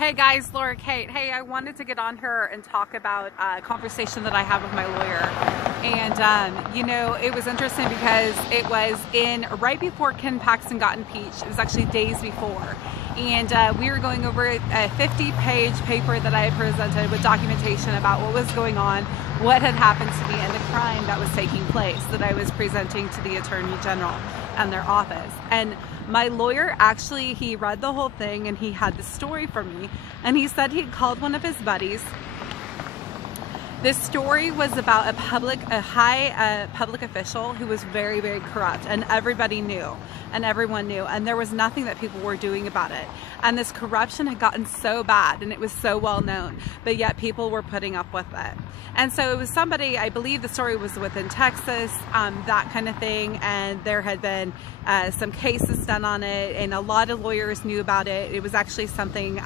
Hey guys, Laura Kate. Hey, I wanted to get on here and talk about a conversation that I had with my lawyer. And, it was interesting because it was right before Ken Paxton got impeached. It was actually days before. And we were going over a 50-page paper that I had presented with documentation about what was going on, what had happened to me, and the crime that was taking place that I was presenting to the Attorney General and their office. And my lawyer actually, he read the whole thing and he had the story for me, and he said he'd called one of his buddies. This story was about a high public official who was very, very corrupt, and everybody knew, and everyone knew, and there was nothing that people were doing about it. And this corruption had gotten so bad, and it was so well known, but yet people were putting up with it. And so it was somebody, I believe the story was within Texas, that kind of thing, and there had been some cases done on it, and a lot of lawyers knew about it. It was actually something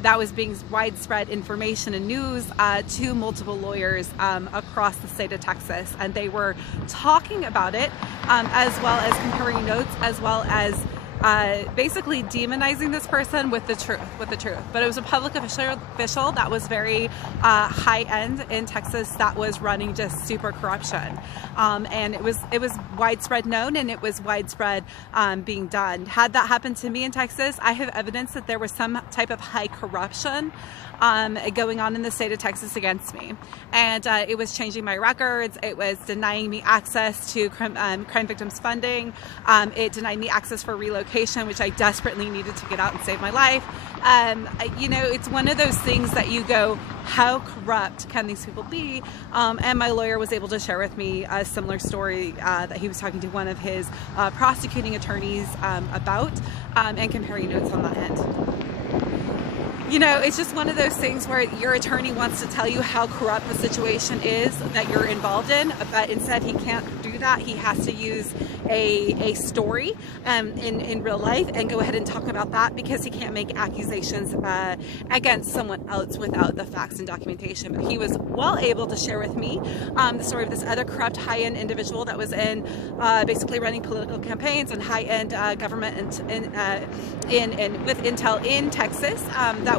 that was being widespread information and news to multiple lawyers across the state of Texas, and they were talking about it as well as comparing notes, as well as basically demonizing this person with the truth. But it was a public official that was very high end in Texas that was running just super corruption, and it was widespread known, and it was widespread being done. Had that happened to me in Texas, I have evidence that there was some type of high corruption going on in the state of Texas against me, and it was changing my records. It was denying me access to crime victims funding. It denied me access for relocation, which I desperately needed to get out and save my life. It's one of those things that you go, how corrupt can these people be? And my lawyer was able to share with me a similar story that he was talking to one of his prosecuting attorneys about, and comparing notes on that end. It's just one of those things where your attorney wants to tell you how corrupt the situation is that you're involved in, but instead he can't do that. He has to use a story in real life and go ahead and talk about that, because he can't make accusations against someone else without the facts and documentation. But he was well able to share with me the story of this other corrupt high-end individual that was in basically running political campaigns and high-end government with Intel in Texas.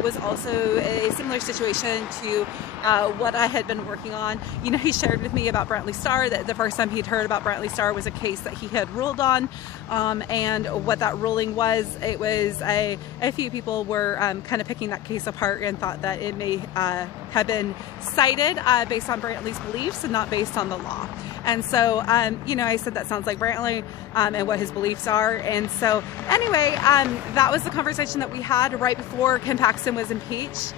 That was also a similar situation to what I had been working on. He shared with me about Brantley Starr, that the first time he'd heard about Brantley Starr was a case that he had ruled on, and what that ruling was, it was a few people were kind of picking that case apart and thought that it may have been cited based on Brantley's beliefs and not based on the law. And so, I said that sounds like Brantley and what his beliefs are. And so, anyway, that was the conversation that we had right before Ken Paxton was impeached.